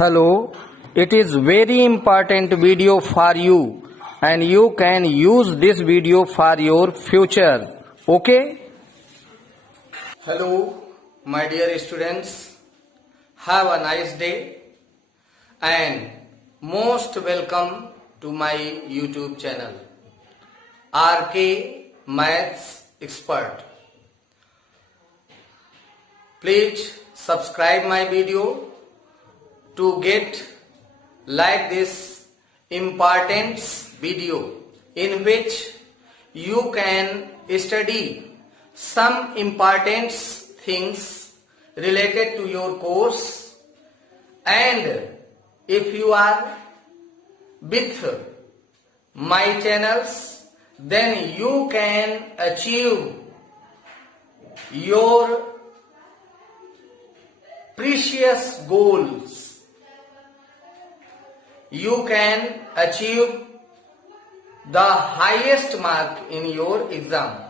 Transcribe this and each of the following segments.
Hello, it is very important video for you and you can use this video for your future. Okay? Hello, my dear students. Have a nice day and most welcome to my YouTube channel, RK Maths Expert. Please subscribe my video to get like this important video in which you can study some important things related to your course, and if you are with my channels then you can achieve your precious goals. You can achieve the highest mark in your exam.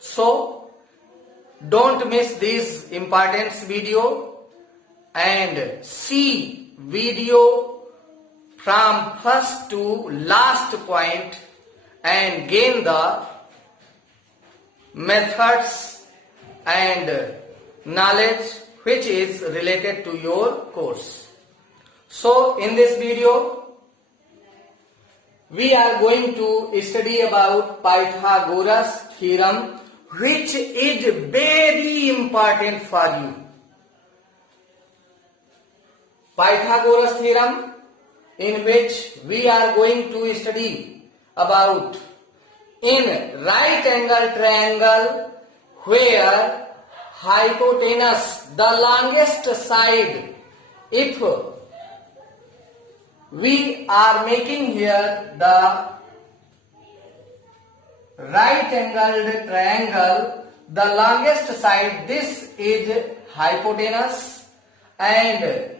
So don't miss this important video and see video from first to last point and gain the methods and knowledge which is related to your course. So in this video we are going to study about Pythagoras theorem, which is very important for you. Pythagoras theorem, in which we are going to study about in right angle triangle where hypotenuse, the longest side, if we are making here the right angled triangle, the longest side, this is hypotenuse, and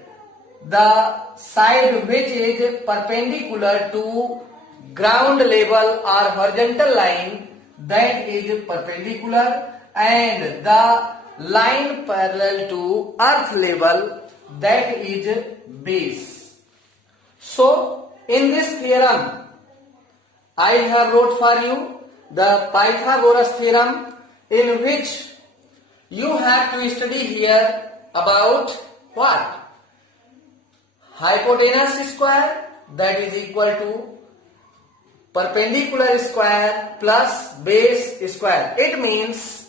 the side which is perpendicular to ground level or horizontal line, that is perpendicular, and the line parallel to earth level, that is base. So in this theorem I have wrote for you the Pythagoras theorem, in which you have to study here about what? Hypotenuse square, that is equal to perpendicular square plus base square. It means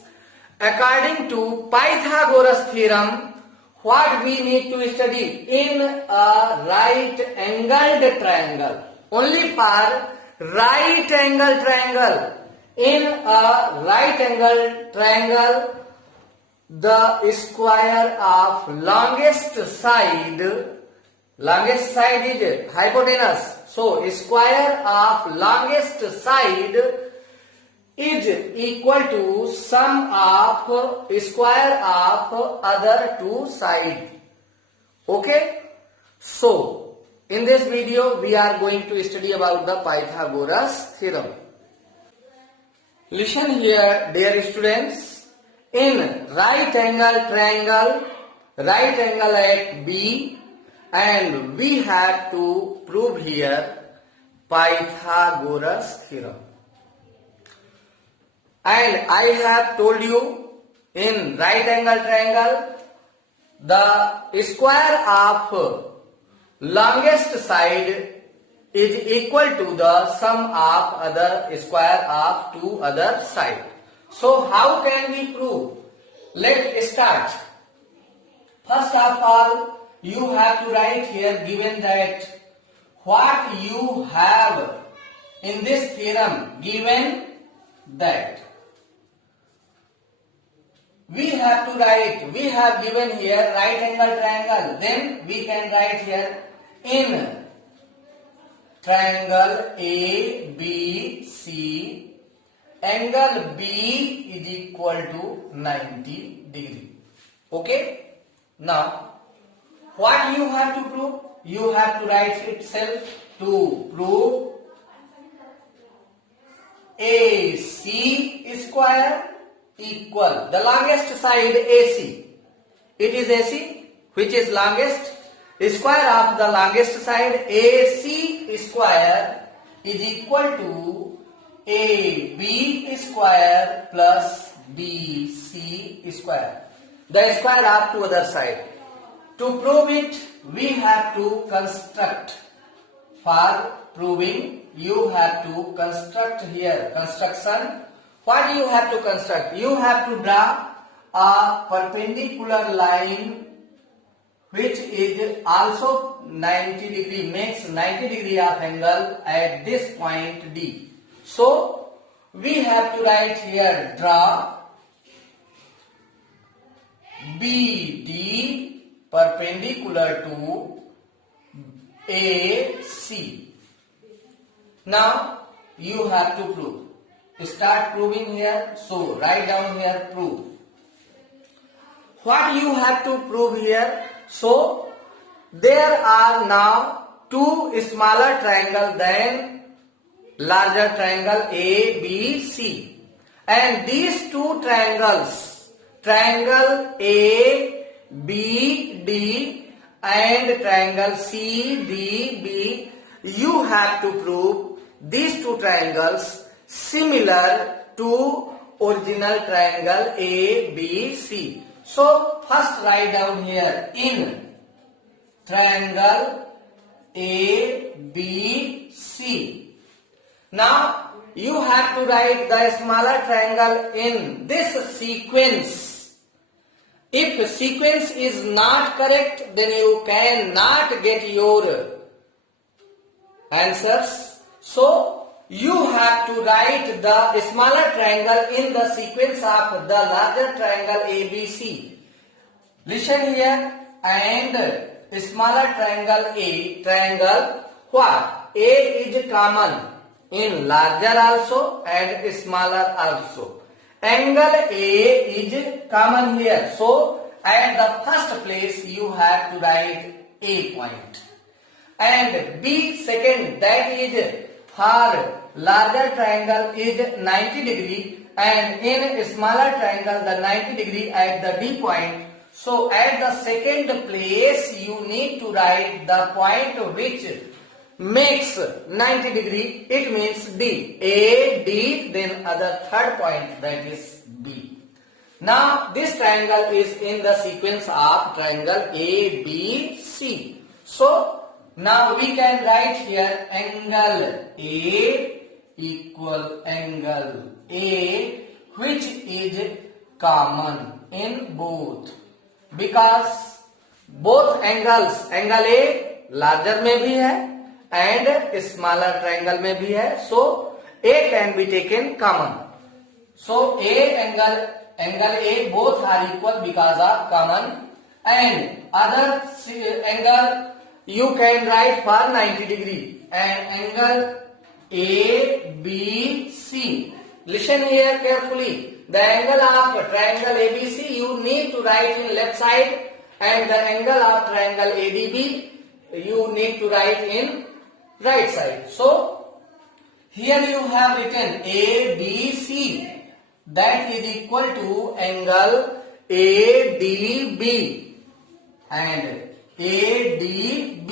according to Pythagoras theorem, what we need to study in a right angled triangle, only for right angle triangle. In a right angle triangle, the square of longest side is hypotenuse, so square of longest side is equal to sum of square of other two sides. Okay? So in this video we are going to study about the Pythagoras theorem. Listen here, dear students. In right angle triangle, right angle at B, and we have to prove here Pythagoras theorem. And I have told you, in right angle triangle, the square of longest side is equal to the sum of other square of two other sides. So how can we prove? Let's start. First of all, you have to write here, given that what you have in this theorem, given that we have to write, we have given here right angle triangle, then we can write here in triangle ABC, angle B is equal to 90 degree. Okay? Now, what you have to prove? You have to write itself to prove AC square equal the longest side AC. It is AC which is longest, square of the longest side AC square is equal to AB square plus BC square, the square of two other side. To prove it, we have to construct. For proving, you have to construct here. Construction. What you have to construct? You have to draw a perpendicular line which is also 90 degree, makes 90 degree of angle at this point D. So we have to write here, draw BD perpendicular to AC. Now you have to prove. Start proving here. So write down here, prove. What you have to prove here? So there are now two smaller triangles than larger triangle A, B, C. And these two triangles, triangle A, B, D and triangle C, D, B, you have to prove these two triangles similar to original triangle A, B, C. So first write down here, in triangle A, B, C. Now you have to write the smaller triangle in this sequence. If sequence is not correct, then you cannot get your answers. So you have to write the smaller triangle in the sequence of the larger triangle ABC. Listen here, and smaller triangle A, triangle what? A is common in larger also and smaller also. Angle A is common here. So at the first place you have to write A point. And B second, that is for larger triangle is 90 degree and in smaller triangle the 90 degree at the D point. So at the second place you need to write the point which makes 90 degree, it means D. A, D, then other third point, that is B. Now this triangle is in the sequence of triangle A, B, C. So now we can write here angle A equal angle A, which is common in both, because both angles, angle A larger में भी है and smaller triangle में भी है, so A can be taken common. So angle A both are equal because of common, and other angle you can write for 90 degree, and angle ABC. Listen here carefully. The angle of triangle ABC you need to write in left side, and the angle of triangle ADB you need to write in right side. So here you have written ABC, that is equal to angle ADB and ADB,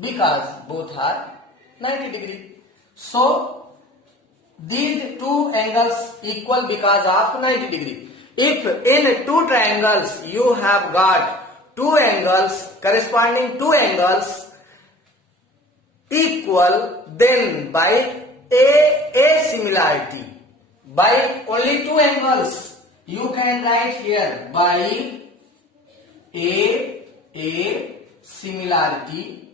because both are 90 degree. So these two angles equal because of 90 degree. If in two triangles you have got two angles, corresponding two angles equal, then by a similarity, by only two angles you can write here by a similarity.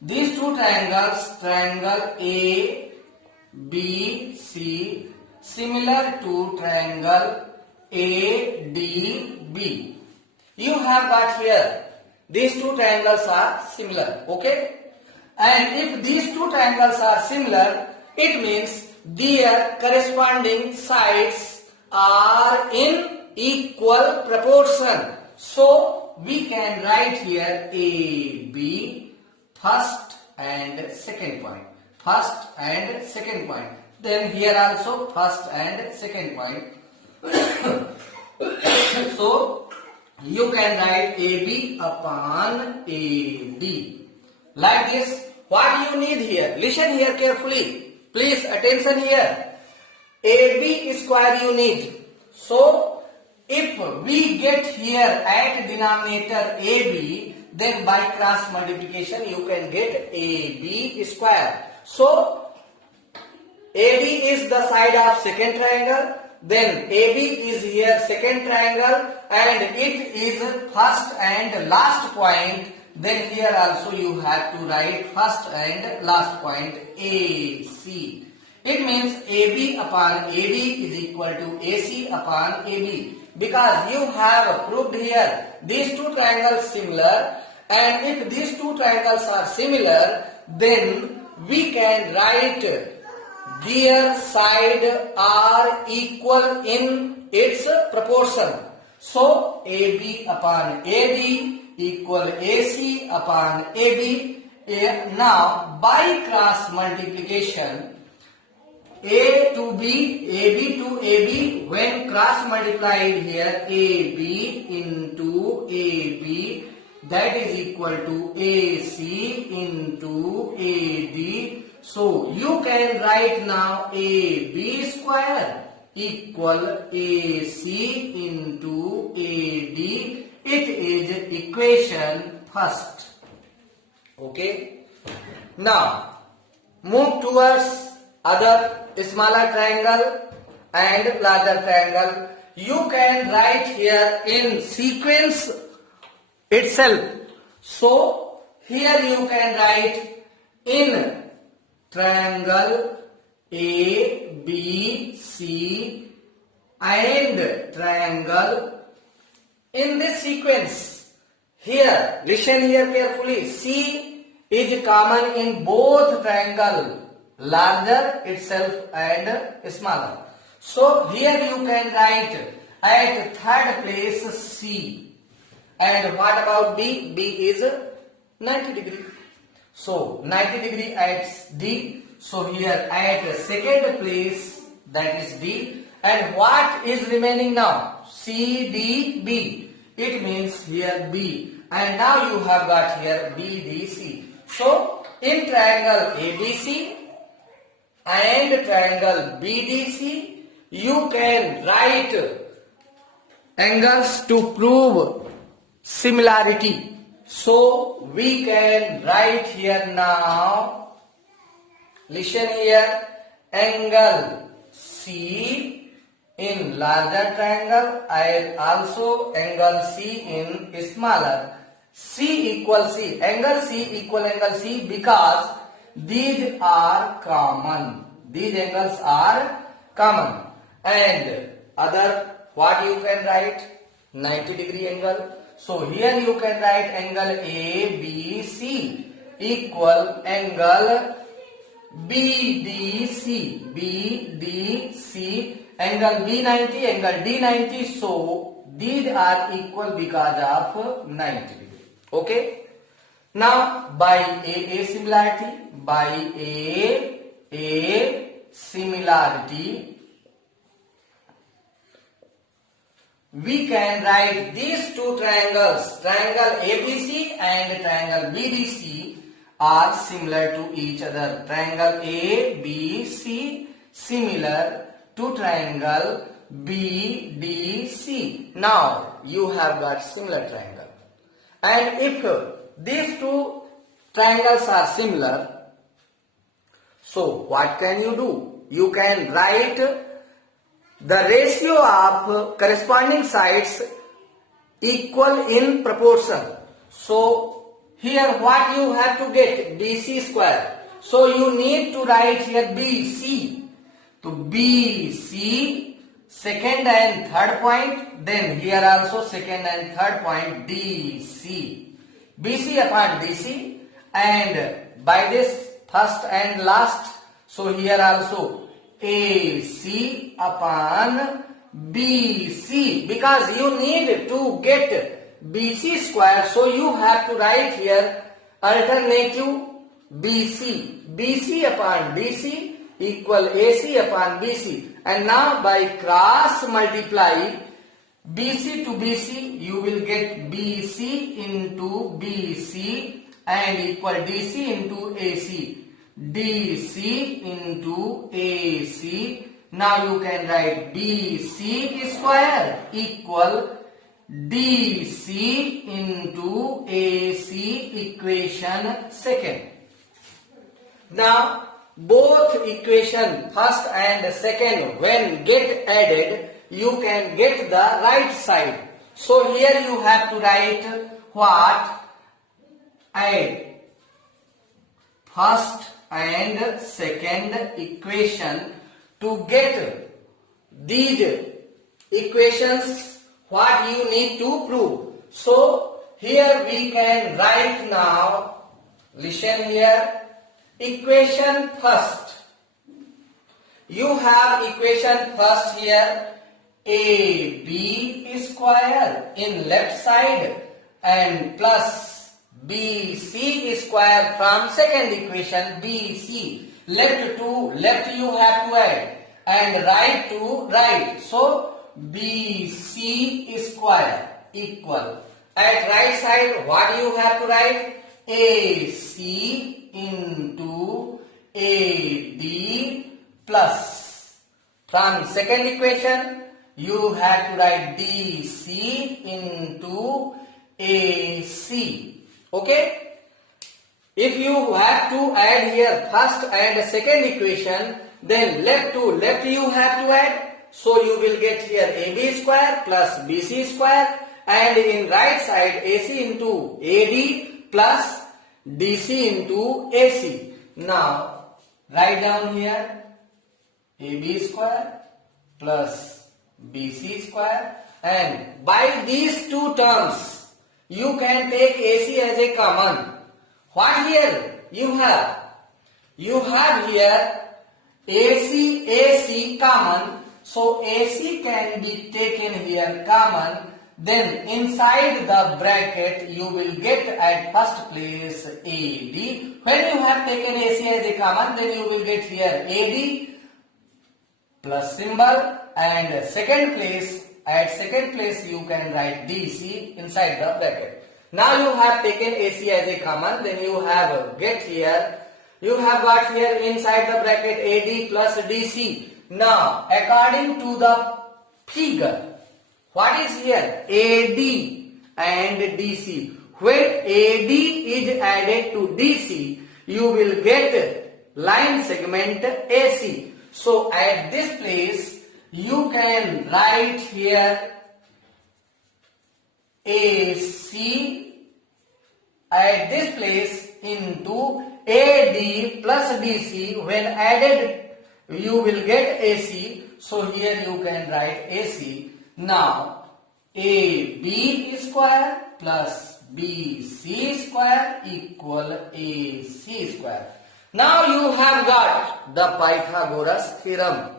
These two triangles, triangle A, B, C, similar to triangle A, D, B. You have got here, these two triangles are similar, okay? And if these two triangles are similar, it means their corresponding sides are in equal proportion. So we can write here A, B, first and second point, first and second point. Then here also first and second point. So you can write AB upon AD like this. What you need here? Listen here carefully. Please attention here. AB square you need. So if we get here at denominator AB, then by cross multiplication you can get AB square. So AD is the side of second triangle, then AB is here second triangle, and it is first and last point. Then here also you have to write first and last point AC. It means AB upon AD is equal to AC upon AB, because you have proved here these two triangles similar, and if these two triangles are similar, then we can write their side are equal in its proportion. So AB upon AD equal AC upon AB. Now by cross multiplication, A to B, AB to AB, when cross multiplied here, AB into AB, that is equal to AC into AD. So you can write now AB square equal AC into AD. It is equation first. Okay. Now move towards other smaller triangle and larger triangle. You can write here in sequence itself. So here you can write in triangle A, B, C and triangle in this sequence. Here, listen here carefully. C is common in both triangle, larger itself and smaller. So here you can write at third place C. And what about B? B is 90 degree. So 90 degree at D. So here at second place, that is D. And what is remaining now? C, D, B. It means here B. And now you have got here B, D, C. So in triangle ABC and triangle BDC, you can write angles to prove similarity. So we can write here now, listen here, angle C in larger triangle and also angle C in smaller. C equal C, angle C equal angle C, because these are common. These angles are common. And other, what you can write? 90 degree angle. So here you can write angle ABC equal angle BDC. BDC, angle B90, angle D90. So these are equal because of 90 degree. Okay. Now by A similarity, by A similarity, we can write these two triangles, triangle ABC and triangle BDC are similar to each other. Triangle ABC similar to triangle BDC. Now you have got similar triangle. And if these two triangles are similar, so what can you do? You can write the ratio of corresponding sides equal in proportion. So here what you have to get? BC square. So you need to write here BC. To BC, second and third point, then here also second and third point DC. BC upon DC, and by this first and last, so here also AC upon BC, because you need to get BC square, so you have to write here alternative BC. BC upon DC equal AC upon BC. And now by cross multiply, BC to BC, you will get BC into BC and equal DC into AC. DC into AC. Now you can write BC square equal DC into AC equation second. Now both equation first and second when get added, you can get the right side. So here you have to write what? Add first and second equation to get these equations what you need to prove. So here we can write now, listen here, equation first. You have equation first here, AB square in left side and plus BC square from second equation BC. Left to left you have to add and right to right. So BC square equal. At right side what you have to write? AC into AD plus. From second equation you have to write DC into AC. Okay? If you have to add here first and second equation, then left to left you have to add. So you will get here AB square plus BC square, and in right side AC into AD plus DC into AC. Now write down here AB square plus BC square, and by these two terms you can take AC as a common. What here you have? You have here AC common. So AC can be taken here common. Then inside the bracket you will get at first place AD. When you have taken AC as a common, then you will get here AD plus symbol, and second place, at second place you can write DC inside the bracket. Now you have taken AC as a common, then you have get here, you have got here inside the bracket AD plus DC. Now according to the figure, what is here? AD and DC. When AD is added to DC, you will get line segment AC. So at this place you can write here AC at this place into AD plus DC. When added you will get AC. So here you can write AC. Now AB square plus BC square equal AC square. Now you have got the Pythagoras theorem.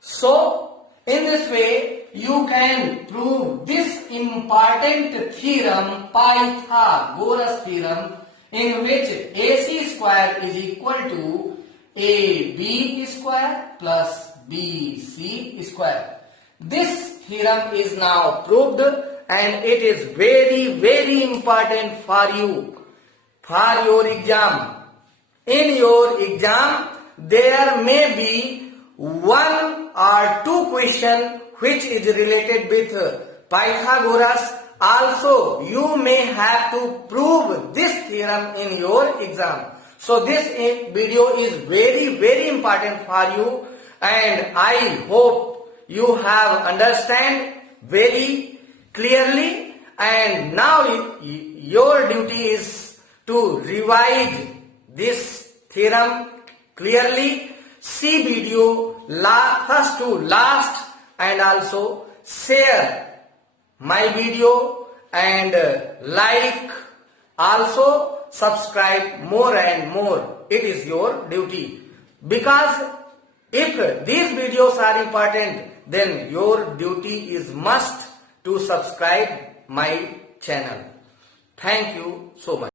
So in this way you can prove this important theorem, Pythagoras theorem, in which AC square is equal to AB square plus BC square. This theorem is now proved, and it is very important for you, for your exam. In your exam there may be one or two questions which is related with Pythagoras. Also you may have to prove this theorem in your exam. So this video is very important for you, and I hope you have understand very clearly, and now your duty is to revise this theorem clearly. See video first to last, and also share my video and like, also subscribe more and more. It is your duty, because if these videos are important, then your duty is must to subscribe my channel. Thank you so much.